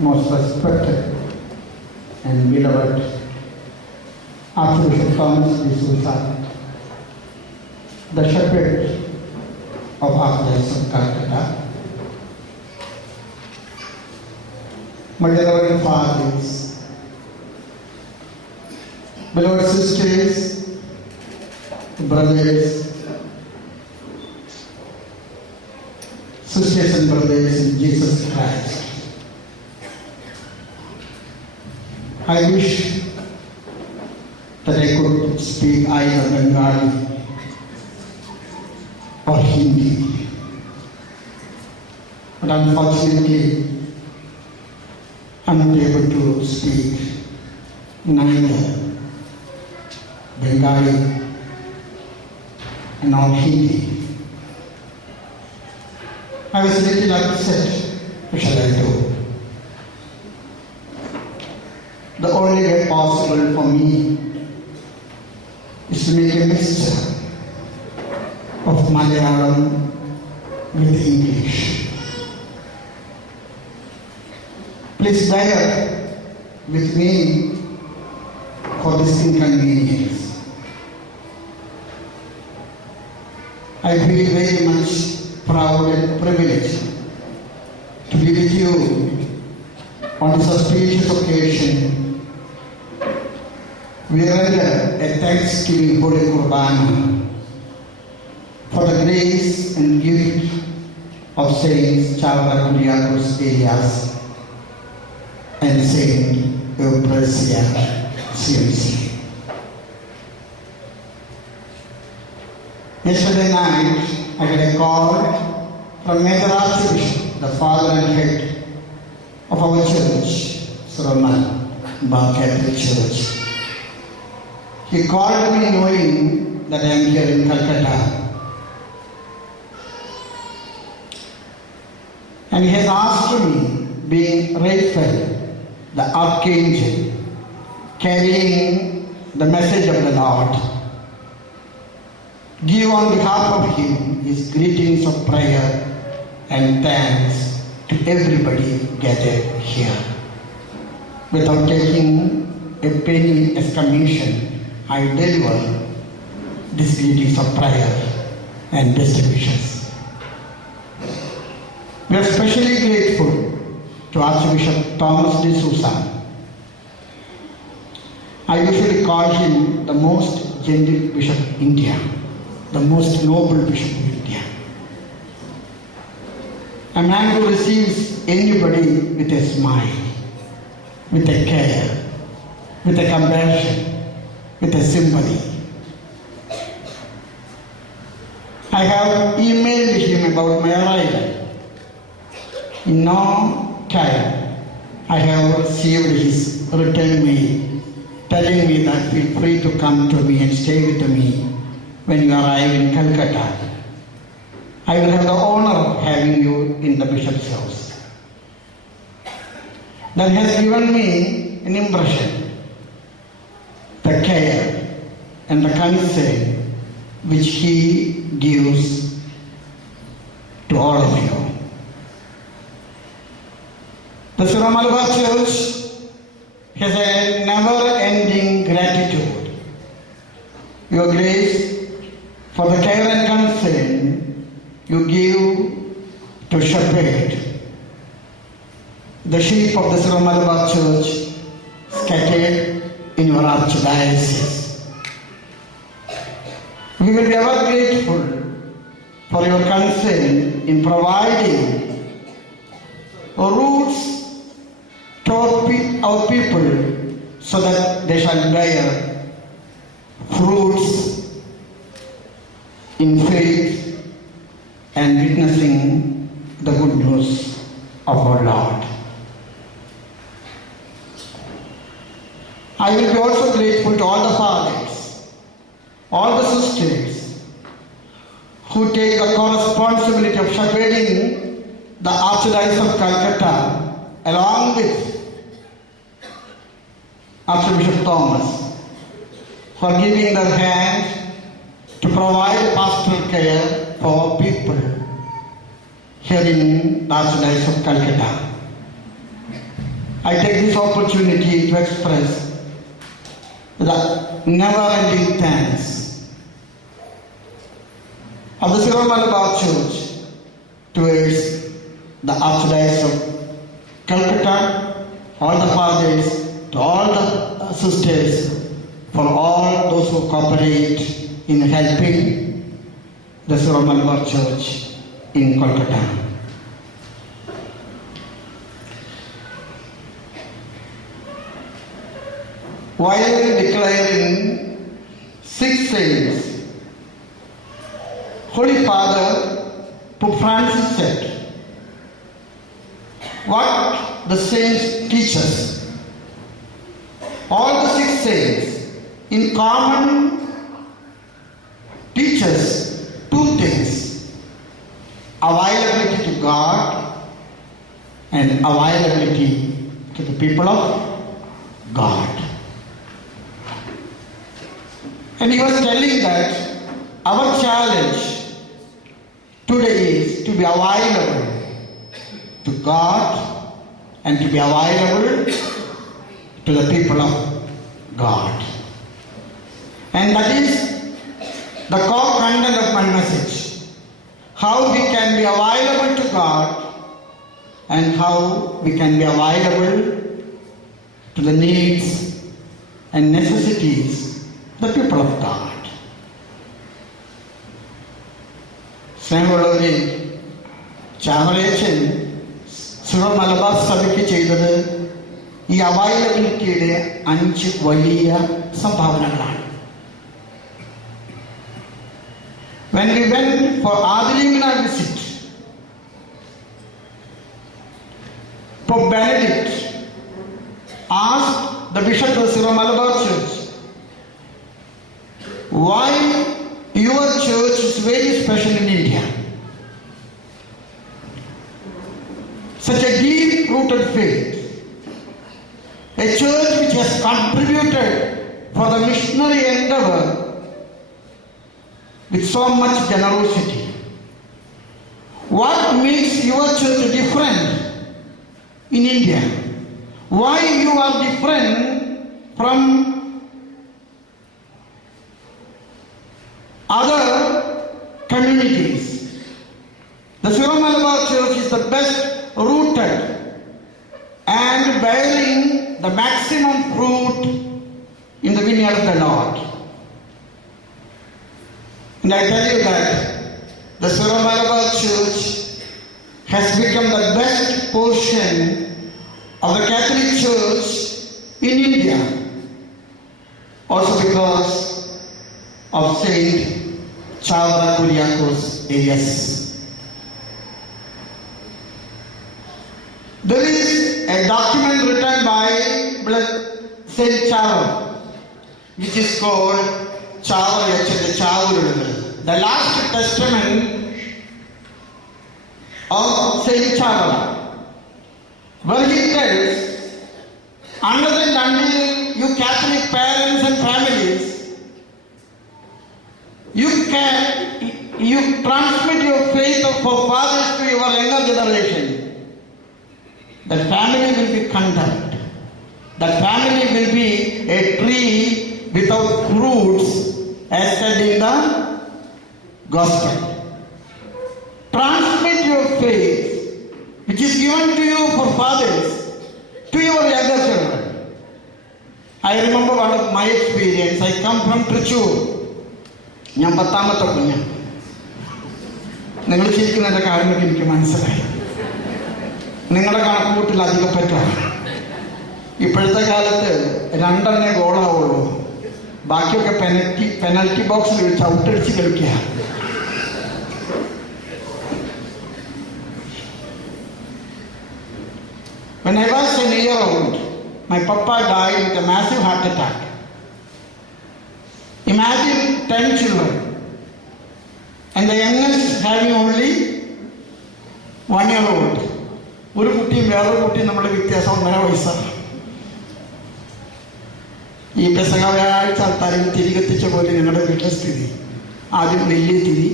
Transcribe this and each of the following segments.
most respected and beloved Archbishop Thomas D'Souza, the shepherd of Archdiocese of Calcutta, my beloved fathers, beloved sisters, brothers, sisters and brothers in Jesus Christ. I wish that I could speak either Bengali or Hindi, but unfortunately I'm not able to speak neither Bengali nor Hindi. I was a little upset. What shall I do? The only way possible for me is to make a mixture of Malayalam with English. Please bear with me for this inconvenience. I feel very much proud and privileged to be with you on this auspicious occasion. We render a thanksgiving Holy Qurbana for the grace and gift of Saints Chavda Kuriakos Elias and Saint Euprasia CMC. Yesterday night, I had a call from Major Archbishop, the father and head of our church, Suramal Bar Catholic Church. He called me knowing that I am here in Calcutta. And he has asked me, being Raphael, the archangel, carrying the message of the Lord, give on behalf of him his greetings of prayer and thanks to everybody gathered here. Without taking a penny as commission, I deliver these greetings of prayer and best wishes. We are especially grateful to Archbishop Thomas D'Souza. I usually call him the most gentle bishop of India, the most noble bishop of India. A man who receives anybody with a smile, with a care, with a compassion, with a sympathy. I have emailed him about my arrival. In no time, I have received his return mail telling me that feel free to come to me and stay with me when you arrive in Calcutta. I will have the honor of having you in the bishop's house. That has given me an impression, the care and the concern which he gives to all of you. The Suramal Church has a never-ending gratitude. Your Grace, for the care and concern you give to shepherd the sheep of the Suramal Church scattered in your archdiocese. We will be ever grateful for your concern in providing roots taught our people so that they shall bear fruits in faith and witnessing the good news of our Lord. I will be also grateful to all the fathers, all the sisters who take the responsibility of shepherding the Archdiocese of Calcutta along with Archbishop Thomas for giving their hand to provide pastoral care for people here in the Archdiocese of Calcutta. I take this opportunity to express the never-ending thanks of the Sri Malabar Church towards the Archdiocese of Calcutta, all the fathers, to all the sisters, for all those who cooperate in helping the Sri Malabar Church in Kolkata. While declaring 6 saints, Holy Father Pope Francis said, what the saints teach us. All the 6 saints in common teach us 2 things: availability to God and availability to the people of God. And he was telling that our challenge today is to be available to God and to be available to the people of God. And that is the core content of my message. How we can be available to God and how we can be available to the needs and necessities of the people of God. സ്നേഹമുള്ളവരെ, ചാവറേച്ചൻ സിറോ മലബാർ സഭയ്ക്ക് ചെയ്തത് ഈ അവൈലബിലിറ്റിയുടെ 5 വലിയ സംഭാവനകളാണ്. When we went for Adrimina visit, Pope Benedict asked the Bishop of Sri Malabar Church, why your church is very special in India? Such a deep-rooted faith, a church which has contributed for the missionary endeavor with so much generosity. What makes your church different in India? Why you are different from other communities? The Sri Malabar Church is the best rooted and bearing the maximum fruit in the vineyard of the Lord. And I tell you that the Sri Malabar Church has become the best portion of the Catholic Church in India, also because of Saint Chavara Kuriakos Elias. There is a document written by Saint Chavara, which is called the last testament of Saint Chavara, where he tells, unless and until you Catholic parents and families, you transmit your faith of forefathers to your younger generation, that family will be condemned. That family will be a tree without fruits, as said in the Gospel. Transmit your faith, which is given to you for fathers, to your younger children. I remember one of my experience. I come from Trichur. ഞാൻ 10ാമത്തെ കുഞ്ഞാണ്. നിങ്ങൾ ചിരിക്കുന്നതിൻ്റെ കാരണം എനിക്ക് മനസ്സിലായി. നിങ്ങളുടെ കണക്കുകൂട്ടിൽ അധികം പറ്റാണ്. ഇപ്പോഴത്തെ കാലത്ത് 2 ഗോളാവുള്ളൂ, ബാക്കിയൊക്കെ പെനൽറ്റി ബോക്സിൽ വെച്ച് ഔട്ടടിച്ച് കളിക്കുക. When I was 10 years old, my papa died with a massive heart attack. Imagine 10 children, and the youngest having only 1 year old. ഒരു കുട്ടിയും വേറൊരു കുട്ടിയും നമ്മുടെ വ്യത്യാസം 1.5 വയസ്സാണ്. ഈ പെസഹ വ്യാഴാഴ്ച ആൾക്കാരിൽ തിരികെത്തിച്ച പോലെ ഞങ്ങളുടെ വീട്ടിലെ സ്ഥിതി. ആദ്യം വലിയ തിരി,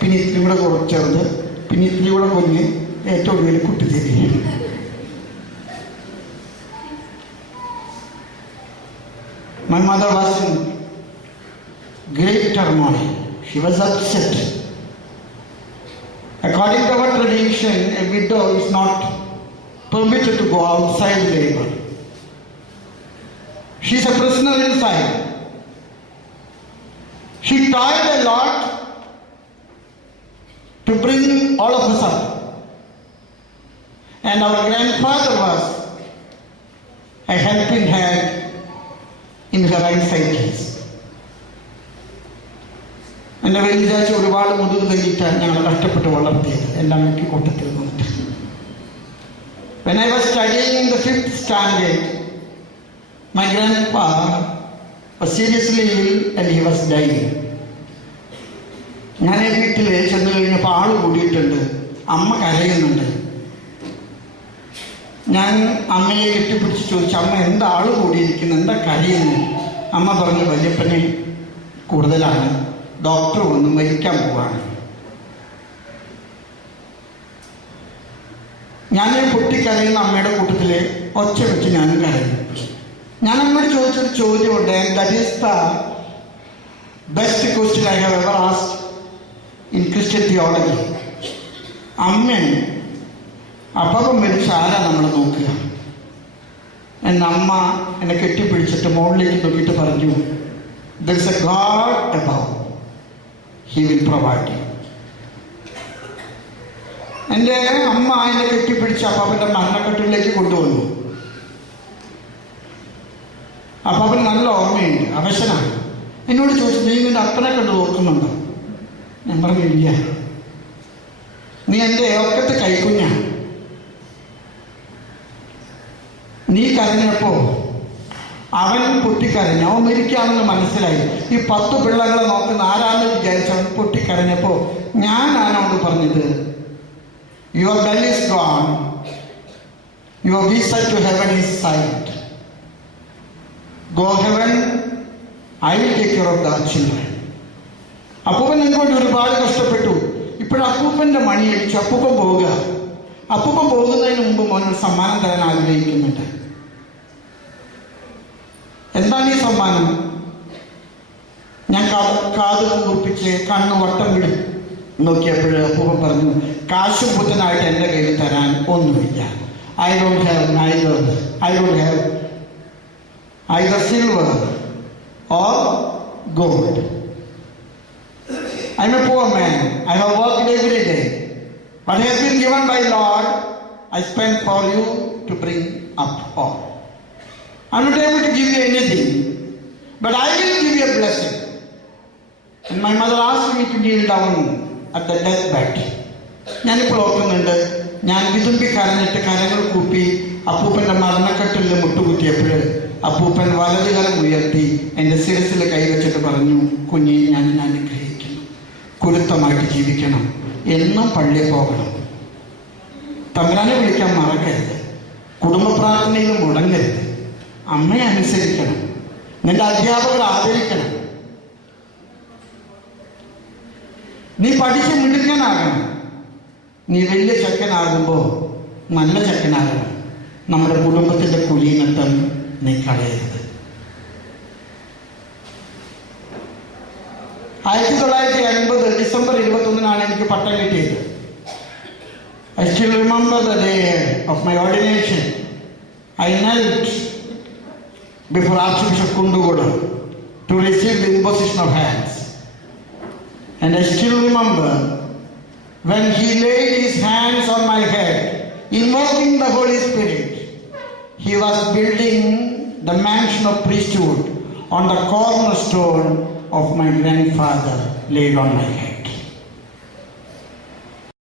പിന്നെ ഇത്തിരി കൂടെ കുറച്ചത്, പിന്നെ ഇത്തിരി കൂടെ കുഞ്ഞ്, ഏറ്റവും വലിയ കുട്ടി തിരി. My mother was in great turmoil. She was upset. According to our tradition, a widow is not permitted to go outside labor. She is a prisoner inside. She toiled a lot to bring all of us up. And our grandfather was a helping hand in her anxieties. എൻ്റെ വലിയ ചാച്ചി ഒരുപാട് മുതുക് തല്ലിയിട്ടാണ് ഞങ്ങൾ കഷ്ടപ്പെട്ട് വളർത്തിയത്, എല്ലാം എനിക്ക് കൂട്ടത്തിൽ നിന്നിട്ട്. When I was studying in the 5th standard, my grandpa was seriously ill and he was dying. ഞാൻ വീട്ടിൽ ചെന്ന് കഴിഞ്ഞപ്പോൾ ആള് കൂടിയിട്ടുണ്ട്, അമ്മ കരയുന്നുണ്ട്. ഞാൻ അമ്മയെ കെട്ടിപ്പിടിച്ച് ചോദിച്ചു, അമ്മ എന്താ ആള് കൂടിയിരിക്കുന്നു, എന്താ കരയുന്നു? അമ്മ പറഞ്ഞു, വല്യപ്പനെ കൂടുതലാണ്, ഡോക്ടർ വന്ന് മരിക്കാൻ പോവാണ്. ഞാൻ പൊട്ടിക്കരയുന്ന അമ്മയുടെ കൂട്ടത്തില് ഒച്ച വെച്ച് ഞാനും കരയുന്നു. ഞാൻ അമ്മയോട് ചോദിച്ചൊരു ചോദ്യമുണ്ട്, that is the best question I have ever asked in Christian theology. അമ്മ അപ്പം മരിച്ച ആരാ നമ്മൾ നോക്കുക? എൻ്റെ അമ്മ എന്നെ കെട്ടിപ്പിടിച്ചിട്ട് മുകളിലേക്ക് നോക്കിയിട്ട് പറഞ്ഞു, there is a God above, he will provide you. എൻ്റെ അമ്മ എന്നെ കെട്ടിപ്പിടിച്ച് അപ്പാപ്പൻ്റെ മരണക്കെട്ടിലേക്ക് കൊണ്ടുവന്നു. അപ്പാപ്പൻ നല്ല ഓർമ്മയുണ്ട്, അവശനാണ്. എന്നോട് ചോദിച്ചു, നീ നിന്റെ അപ്പനെ കണ്ട് ഓർക്കുന്നുണ്ടോ? ഞാൻ പറഞ്ഞില്ല. നീ എൻ്റെ ഒക്കത്തെ കൈക്കുഞ്ഞാ. നീ കരഞ്ഞപ്പോ അവൻ പൊട്ടിക്കരഞ്ഞു. അവൻ മരിക്കാമെന്ന് മനസ്സിലായി. ഈ 10 പിള്ളകളെ നോക്കുന്ന ആരാന്ന് വിചാരിച്ച് അവൻ പൊട്ടിക്കരഞ്ഞപ്പോ ഞാനാണ് അവനോട് പറഞ്ഞത്, your bell is gone, your visa to heaven is silent. Go heaven, I will take care of the children. അപ്പൂപ്പൻ എന്നോട് ഒരുപാട് കഷ്ടപ്പെട്ടു. ഇപ്പോഴപ്പൂപ്പൻ്റെ മണി അടിച്ചു. അപ്പൂപ്പൻ പോവുക. അപ്പൂപ്പൻ പോകുന്നതിന് മുമ്പ് മോനൊരു സമ്മാനം തരാൻ ആഗ്രഹിക്കുന്നുണ്ട്. എന്താണ് ഈ സമ്മാനം? ഞാൻ കാത് കൂർപ്പിച്ച് കണ്ണ് വട്ടം വിടും നോക്കിയപ്പോൾ അപ്പൂപ്പൻ പറഞ്ഞു, കാശും പുത്തനായിട്ട് എൻ്റെ കയ്യിൽ തരാൻ ഒന്നുമില്ല. I don't have either silver or gold. I'm a poor man. I have worked every day. What has been given by Lord, I spend for you to bring up all. I'm not able to give you anything, but I will give you a blessing. And my mother asked me to kneel down at the deathbed. ഞാനിപ്പോൾ ഓർക്കുന്നുണ്ട്, ഞാൻ വിതുമ്പി കരഞ്ഞിട്ട് കരങ്ങൾ കൂപ്പി അപ്പൂപ്പൻ്റെ മരണക്കെട്ടിൽ മുട്ടുകുത്തിയപ്പോൾ അപ്പൂപ്പൻ വലതു കരം ഉയർത്തി എൻ്റെ ശിരസിൽ കൈവച്ചിട്ട് പറഞ്ഞു, കുഞ്ഞെ ഞാൻ അനുഗ്രഹിക്കുന്നു, കുരുത്തമായിട്ട് ജീവിക്കണം, എന്നും പള്ളിയിൽ പോകണം, തമ്പുരാനെ വിളിക്കാൻ മറക്കരുത്, കുടുംബ പ്രാർത്ഥനയിൽ മുടങ്ങരുത്, അമ്മയെ അനുസരിക്കണം, നിന്റെ അധ്യാപകരെ ആദരിക്കണം, നീ പഠിച്ച് മിടുക്കനാകണം, നീ വലിയ ചെക്കനാകുമ്പോൾ നല്ല ചെക്കനാകണം, നമ്മുടെ കുടുംബത്തിൻ്റെ കുലീനത്വം നീ കളയരുത്. 1980 ഡിസംബർ 21 എനിക്ക് പട്ടം കിട്ടിയത്. I still remember the day of my ordination. I knelt before Archbishop Kundugoda to receive the imposition of hands. And I still remember when he laid his hands on my head, invoking the Holy Spirit, he was building the mansion of priesthood on the cornerstone of my grandfather laid on my head.